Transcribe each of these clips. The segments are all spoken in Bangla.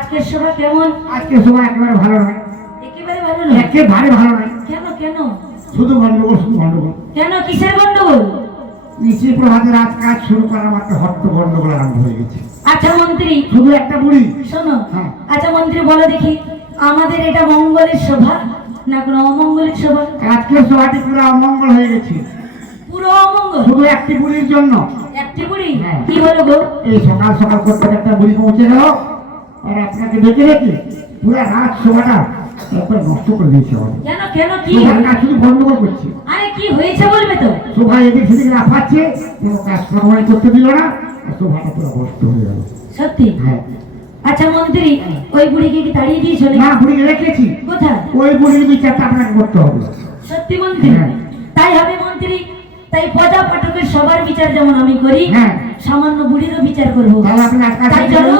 আজকের সভা কেমন? আজকের সভা একেবারে ভালো নয়। একেবারে ভালো নয়? একেবারে ভালো নয়। কেন কেন? শুধু গন্ডগোল, শুধু গন্ডগোল। কেন, কিসের গন্ডগোল? নিচে প্রভাতে রাত কাজ শুরু করার মাত্র হট্ট গন্ডগোল আরম্ভ হয়ে গেছে। আচ্ছা মন্ত্রী, শুধু একটা বুড়ি। শোনো, হ্যাঁ। আচ্ছা মন্ত্রী বলো দেখি, আমাদের এটা মঙ্গলের সভা না কোনো অমঙ্গলের সভা? আজকের সভাটি পুরো অমঙ্গল হয়ে গেছে, পুরো অমঙ্গল। শুধু একটি বুড়ির জন্য। একটি বুড়ি? হ্যাঁ। কি হলো গো? এই সকাল সকাল করতে একটা বুড়ি পৌঁছে গেল, আর আপনাকে দেখে রেখে পুরো রাত সভাটা একবার নষ্ট করে দিয়েছে। কেন কেন, কি? কাজ শুধু গন্ডগোল করছে। আরে কি হয়েছে বলবে তো? শোভা এদিক সেদিক লাফাচ্ছে, কোনো কাজ কর্মই করতে দিল না, আর শোভাটা পুরো নষ্ট হয়ে গেল। সত্যি? হ্যাঁ। আচ্ছা মন্ত্রী, ওই বুড়িকে কি তাড়িয়ে দিয়েছো? না, বুড়িকে রেখেছি। কোথায়? ওই বুড়ির বিচারটা আপনাকে করতে হবে। সত্যি মন্ত্রী? হ্যাঁ। তাই হবে মন্ত্রী, তাই প্রজা পাঠকের সবার বিচার যেমন আমি করি, হ্যাঁ। সামান্য বুড়িরও বিচার করবো। তাহলে আপনি এক কাজ তাই চলো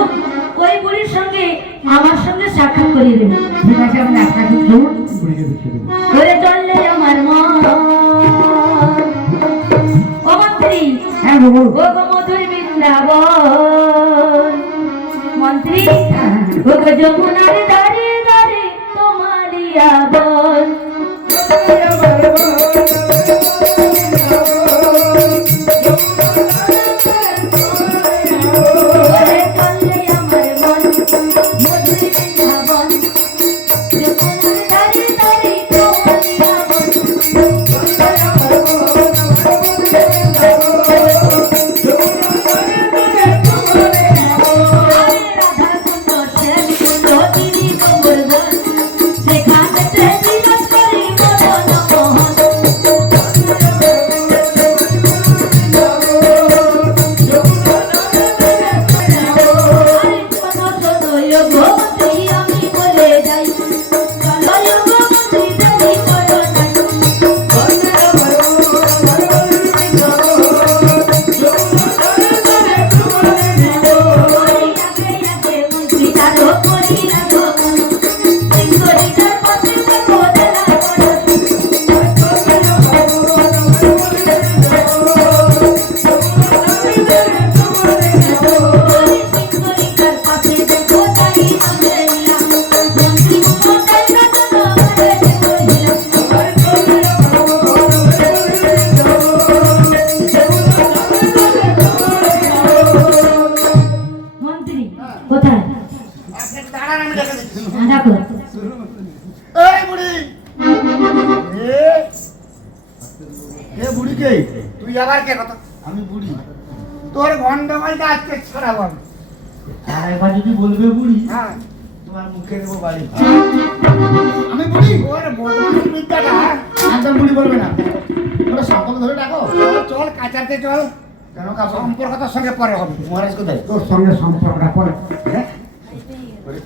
ওই বুড়ির সঙ্গে আমার সঙ্গে সাক্ষাৎ করিয়ে দেবে। ঠিক আছে, আপনি এক কাজ করুন, বুড়িকে দেখিয়ে দেবেন। ধরে চললে আমার মন। ও মন্ত্রী, হ্যাঁ বলুন। ও গো মধুর বৃন্দাবন। মন্ত্রী, ও গো যমুনার ধারে ধারে তোমারই আবন। ধরে চললে আমার মন, মধুর বৃন্দাবন। যমুনার ধারে ধারে তোমারই আবন। কোথায়? দেখো এই বুড়ি, এ বুড়ি কে? তুই আবার কে? কথা, আমি বুড়ি। তোর গন্ডগোলটা আজকে ছড়াবো আমি। আর একবার যদি বলবে বুড়ি, হ্যাঁ, তোমার মুখে দেবো বাড়ি। আমি বুড়ি? ওর বদমাশি বিদ্যাটা একদম বুড়ি বলবে না। ওরা সম্পর্ক ধরে ডাকো। চল কাচাতে চল। কেন? সম্পর্কটার সঙ্গে পরে হবে। মহারাজ কোথায়? তোর সঙ্গে সম্পর্কটা পরে। হ্যাঁ,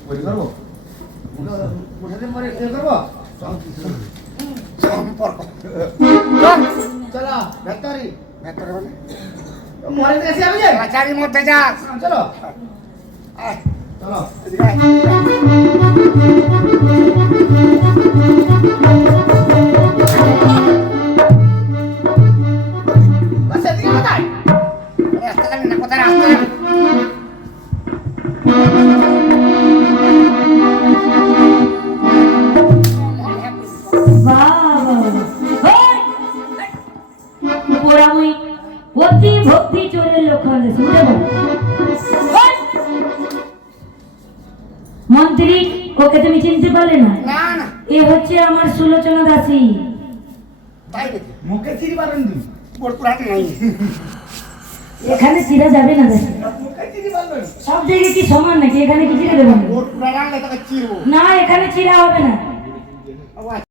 পরে করবো। উঠাতে পরে এ করবো সম্পর্ক। চলো ভেতরি, ভেতরে বলে মহারাজ কাছে যাবি? কাচারির মধ্যে যা। চলো চলো এদিকে আয়। বাস এদিকে কোথায়? রাস্তা জানি না কোথায় রাস্তা। অতি ভক্তি চোরের লক্ষণ। মন্ত্রী, ওকে তুমি চিনতে পারলে না? না, এ হচ্ছে আমার সুলোচনা দাসী। তাই নাকি? মুখে চিনি পারেন তুমি? বর্তমানে নাই। এখানে চিরা যাবে না দাসী। মুখে চিনি পারবেন? সব জায়গায় কি সমান নাকি? এখানে কি চিরা দেবে না? বর্তমানে তাকে চিরবো না, এখানে চিরা হবে না।